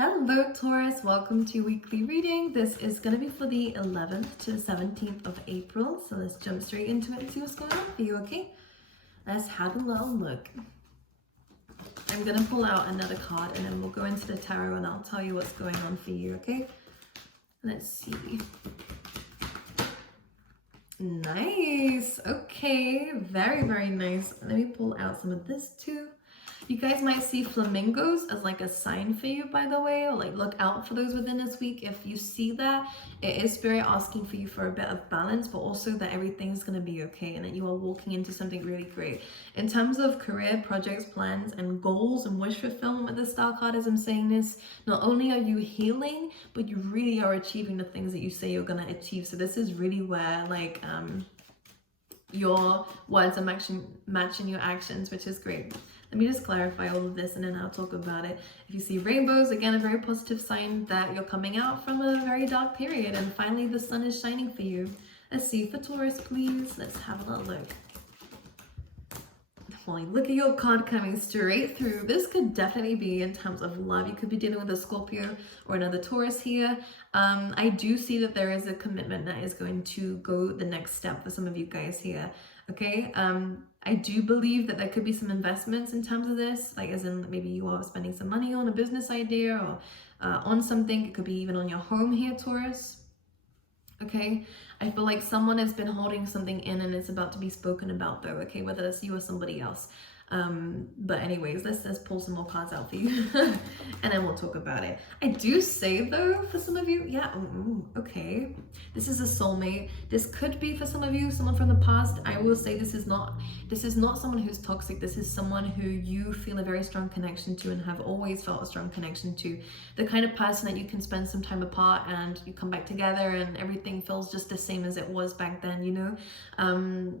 Hello Taurus, welcome to weekly reading. This is going to be for the 11th to the 17th of April. So let's jump straight into it and see what's going on for you, okay? Let's have a little look. I'm going to pull out another card and then we'll go into the tarot and I'll tell you what's going on for you, okay? Let's see. Nice. Okay, very, very nice. Let me pull out some of this too. You guys might see flamingos as like a sign for you, by the way, or like look out for those within this week. If you see that, it is spirit asking for you for a bit of balance, but also that everything's going to be okay and that you are walking into something really great. In terms of career, projects, plans, and goals and wish fulfillment with the Star card, as I'm saying this, not only are you healing, but you really are achieving the things that you say you're going to achieve. So this is really where like your words are matching your actions, which is great. Let me just clarify all of this and then I'll talk about it. If you see rainbows, again, a very positive sign that you're coming out from a very dark period and finally the sun is shining for you. Let's see for Taurus, please. Let's have a little look. Well, look at your card coming straight through. This could definitely be in terms of love. You could be dealing with a Scorpio or another Taurus here. I do see that there is a commitment that is going to go the next step for some of you guys here. Okay, I do believe that there could be some investments in terms of this, like as in maybe you are spending some money on a business idea or on something. It could be even on your home here, Taurus. Okay, I feel like someone has been holding something in and it's about to be spoken about though, okay, whether that's you or somebody else. But anyways, let's pull some more cards out for you and then we'll talk about it. I do say though, for some of you, yeah, okay, this is a soulmate. This could be for some of you, someone from the past. I will say this is not someone who's toxic. This is someone who you feel a very strong connection to and have always felt a strong connection to. The kind of person that you can spend some time apart and you come back together and everything feels just the same as it was back then, you know?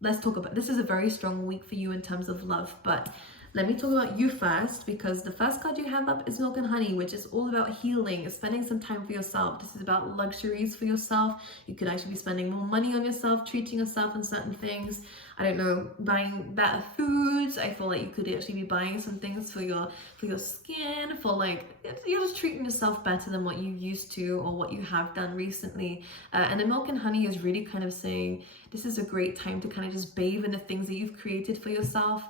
Let's talk about, this is a very strong week for you in terms of love, but let me talk about you first, because the first card you have up is Milk and Honey, which is all about healing, spending some time for yourself. This is about luxuries for yourself. You could actually be spending more money on yourself, treating yourself on certain things. I don't know, buying better foods. I feel like you could actually be buying some things for your skin, for like, you're just treating yourself better than what you used to or what you have done recently. And the Milk and Honey is really kind of saying, this is a great time to kind of just bathe in the things that you've created for yourself,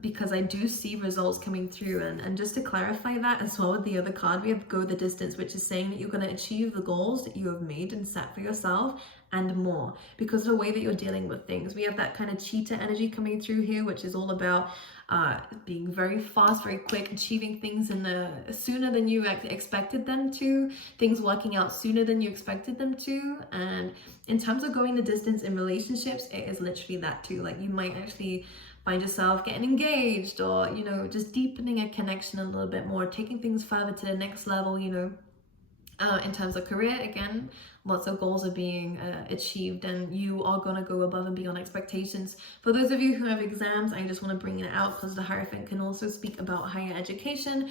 because I do see results coming through. And just to clarify that as well with the other card, we have Go the Distance, which is saying that you're going to achieve the goals that you have made and set for yourself and more, because of the way that you're dealing with things. We have that kind of cheetah energy coming through here, which is all about being very fast, very quick, achieving things in the sooner than you expected them to, things working out sooner than you expected them to. And in terms of going the distance in relationships, it is literally that too. Like you might actually find yourself getting engaged or, you know, just deepening a connection a little bit more, taking things further to the next level, you know. In terms of career, again, lots of goals are being achieved and you are going to go above and beyond expectations. For those of you who have exams, I just want to bring it out because the Hierophant can also speak about higher education.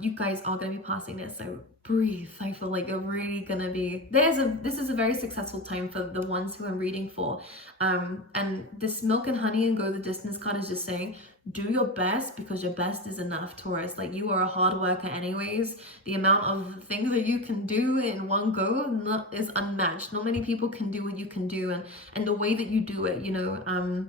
You guys are going to be passing this, so breathe. I feel like you're really going to be, this is a very successful time for the ones who I'm reading for. And this Milk and Honey and Go the Distance card is just saying, do your best because your best is enough, Taurus. Like you are a hard worker anyways. The amount of things that you can do in one go is unmatched. Not many people can do what you can do and the way that you do it, you know.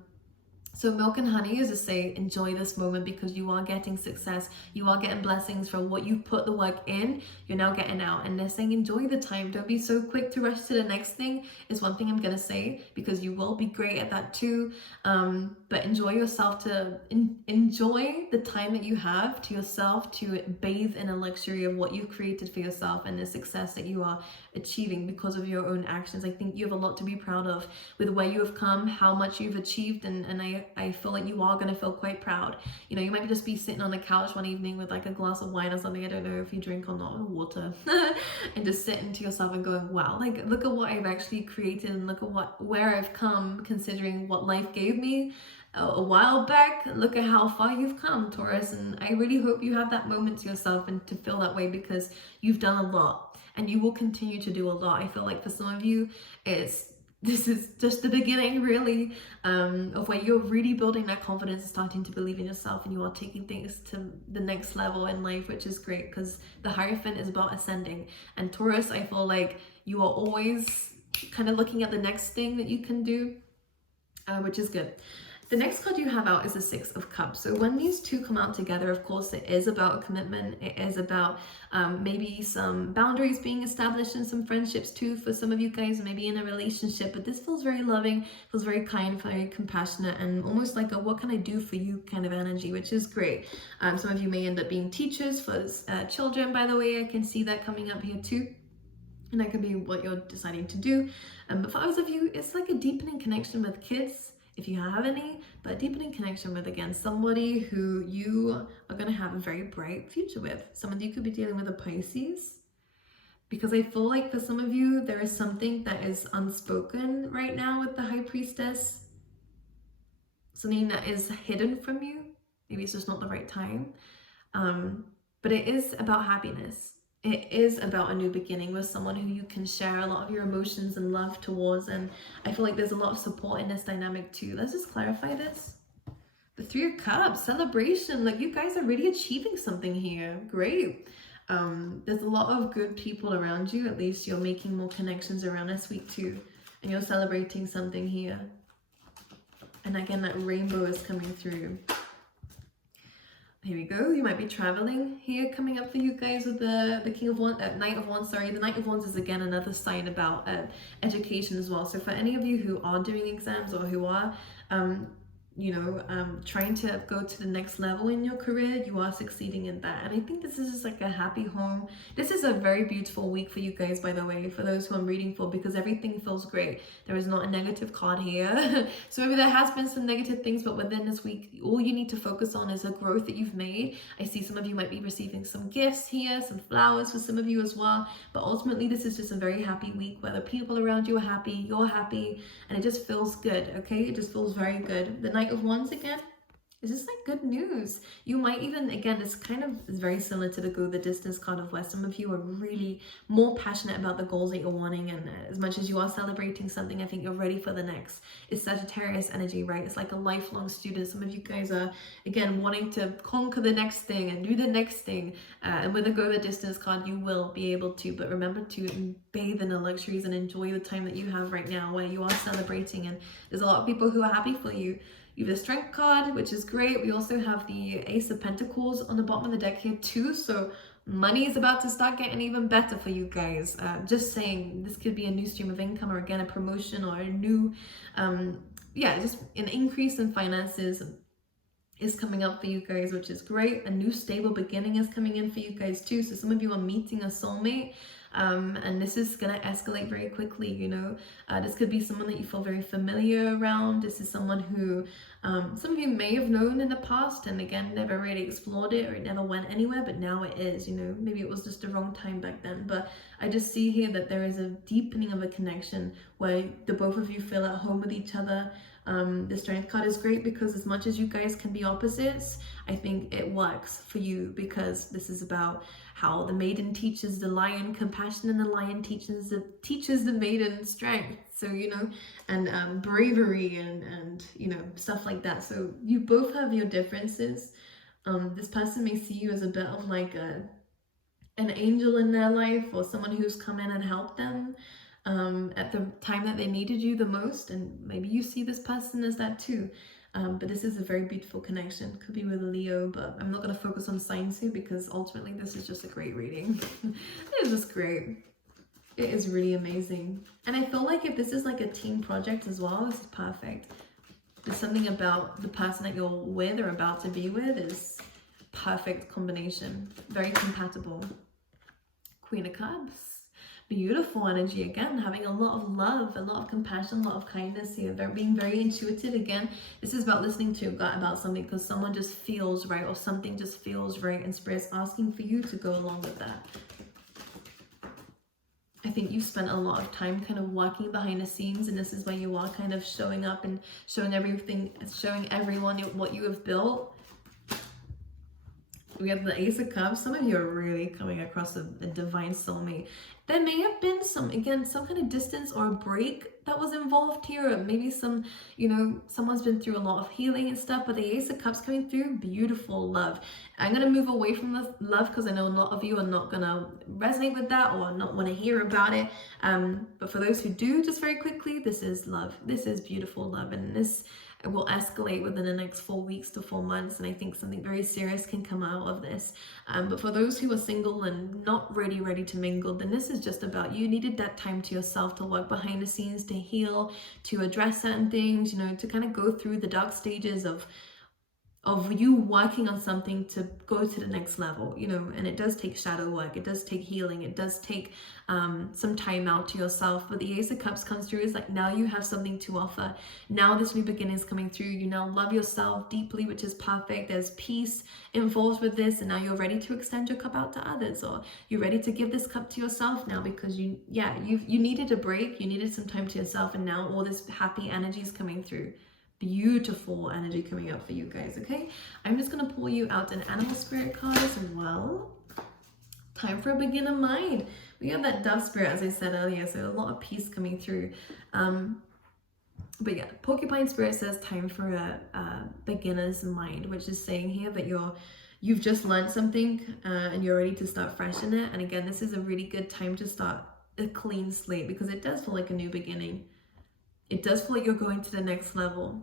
So Milk and Honey is to say, enjoy this moment because you are getting success. You are getting blessings from what you put the work in. You're now getting out. And they're saying, enjoy the time. Don't be so quick to rush to the next thing is one thing I'm going to say, because you will be great at that too. But enjoy yourself, enjoy the time that you have to yourself to bathe in a luxury of what you've created for yourself and the success that you are achieving because of your own actions. I think you have a lot to be proud of with where you have come, how much you've achieved, and I feel like you are going to feel quite proud. You know, you might just be sitting on the couch one evening with like a glass of wine or something, I don't know if you drink or not, water, and just sitting to yourself and going, wow, like look at what I've actually created and look at where I've come considering what life gave me a while back. Look at how far you've come, Taurus, and I really hope you have that moment to yourself and to feel that way because you've done a lot and you will continue to do a lot. I feel like for some of you, it's this is just the beginning, really, of where you're really building that confidence and starting to believe in yourself, and you are taking things to the next level in life, which is great, because the Hierophant is about ascending. And Taurus, I feel like you are always kind of looking at the next thing that you can do, which is good. The next card you have out is the Six of Cups. So when these two come out together, of course, it is about a commitment. It is about maybe some boundaries being established in some friendships too for some of you guys, maybe in a relationship. But this feels very loving, feels very kind, very compassionate, and almost like a what can I do for you kind of energy, which is great. Some of you may end up being teachers for children, by the way. I can see that coming up here too. And that could be what you're deciding to do. But for others of you, it's like a deepening connection with kids, if you have any, but a deepening connection with, again, somebody who you are going to have a very bright future with. Some of you could be dealing with a Pisces, because I feel like for some of you, there is something that is unspoken right now with the High Priestess. Something that is hidden from you. Maybe it's just not the right time. But it is about happiness. It is about a new beginning with someone who you can share a lot of your emotions and love towards. And I feel like there's a lot of support in this dynamic too. Let's just clarify this. The Three of Cups, celebration. Like, you guys are really achieving something here. Great. There's a lot of good people around you. At least you're making more connections around this week too. And you're celebrating something here. And again, that rainbow is coming through. Here we go. You might be traveling here coming up for you guys with the King of Wands, Knight of Wands, sorry. The Knight of Wands is again another sign about education as well. So for any of you who are doing exams or who are, trying to go to the next level in your career, you are succeeding in that. And I think this is just like a happy home. This is a very beautiful week for you guys, by the way, for those who I'm reading for, because everything feels great. There is not a negative card here. So maybe there has been some negative things, but within this week, all you need to focus on is the growth that you've made. I see some of you might be receiving some gifts here, some flowers for some of you as well. But ultimately, this is just a very happy week where the people around you are happy, you're happy, and it just feels good, okay? It just feels very good. The Knight of Wands again, is just like good news. You might even, again, it's kind of is very similar to the Go the Distance card of where some of you are really more passionate about the goals that you're wanting, and as much as you are celebrating something, I think you're ready for the next. It's Sagittarius energy, right? It's like a lifelong student. Some of you guys are, again, wanting to conquer the next thing and do the next thing, and with the Go the Distance card, you will be able to, but remember to bathe in the luxuries and enjoy the time that you have right now where you are celebrating, and there's a lot of people who are happy for you. You have the Strength card, which is great. We also have the Ace of Pentacles on the bottom of the deck here too. So money is about to start getting even better for you guys. Just saying, this could be a new stream of income, or again, a promotion, or a new, just an increase in finances is coming up for you guys, which is great. A new stable beginning is coming in for you guys too. So some of you are meeting a soulmate. And this is gonna escalate very quickly, you know. This could be someone that you feel very familiar around. This is someone who some of you may have known in the past, and again, never really explored it, or it never went anywhere, but now it is, you know. Maybe it was just the wrong time back then, but I just see here that there is a deepening of a connection where the both of you feel at home with each other. The Strength card is great because as much as you guys can be opposites, I think it works for you, because this is about how the maiden teaches the lion compassion, and the lion teaches the maiden strength. So, you know, and bravery and you know, stuff like that. So you both have your differences. This person may see you as a bit of like an angel in their life, or someone who's come in and helped them at the time that they needed you the most, and maybe you see this person as that too. But this is a very beautiful connection. Could be with a Leo, but I'm not going to focus on signs here, because ultimately this is just a great reading. It is just great. It is really amazing. And I feel like if this is like a team project as well, this is perfect. There's something about the person that you're with or about to be with is perfect combination. Very compatible. Queen of Cups. Beautiful energy again, having a lot of love, a lot of compassion, a lot of kindness here. They're being very intuitive again. This is about listening to your gut about something, because someone just feels right, or something just feels right, and Spirit's asking for you to go along with that. I think you've spent a lot of time kind of working behind the scenes, and this is where you are kind of showing up and showing everything, showing everyone what you have built. We have the Ace of Cups. Some of you are really coming across a divine soulmate. There may have been some kind of distance or a break that was involved here, or maybe some, someone's been through a lot of healing and stuff, but the Ace of Cups coming through, beautiful love. I'm going to move away from the love because I know a lot of you are not going to resonate with that or not want to hear about it. But for those who do, just very quickly, this is love. This is beautiful love, and this will escalate within the next 4 weeks to 4 months, and I think something very serious can come out of this. But for those who are single and not ready to mingle, then this is just about you needed that time to yourself to work behind the scenes, to heal, to address certain things, to kind of go through the dark stages of you working on something to go to the next level, and it does take shadow work, it does take healing, it does take some time out to yourself. But the Ace of Cups comes through is like, now you have something to offer. Now this new beginning is coming through. You now love yourself deeply, which is perfect. There's peace involved with this, and now you're ready to extend your cup out to others, or you're ready to give this cup to yourself now because you needed a break, you needed some time to yourself, and now all this happy energy is coming through. Beautiful energy coming up for you guys. Okay, I'm just gonna pull you out an animal spirit card as well. Time for a beginner mind. We have that dove spirit, as I said earlier, so a lot of peace coming through. But yeah, porcupine spirit says time for a beginner's mind, which is saying here that you've just learned something and you're ready to start fresh in it. And again, this is a really good time to start a clean slate, because it does feel like a new beginning. It does feel like you're going to the next level,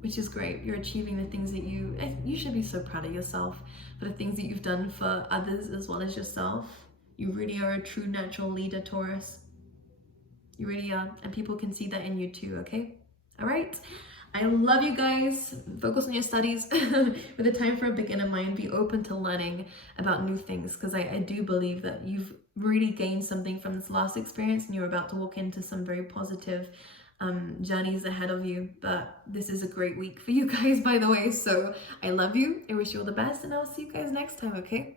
which is great. You're achieving the things that you should be so proud of yourself for the things that you've done for others as well as yourself. You really are a true natural leader, Taurus. You really are, and people can see that in you too, okay? All right. I love you guys. Focus on your studies. With a time for a beginner mind, be open to learning about new things, because I do believe that you've really gained something from this last experience, and you're about to walk into some very positive journeys ahead of you. But this is a great week for you guys, by the way. So I love you. I wish you all the best, and I'll see you guys next time, okay?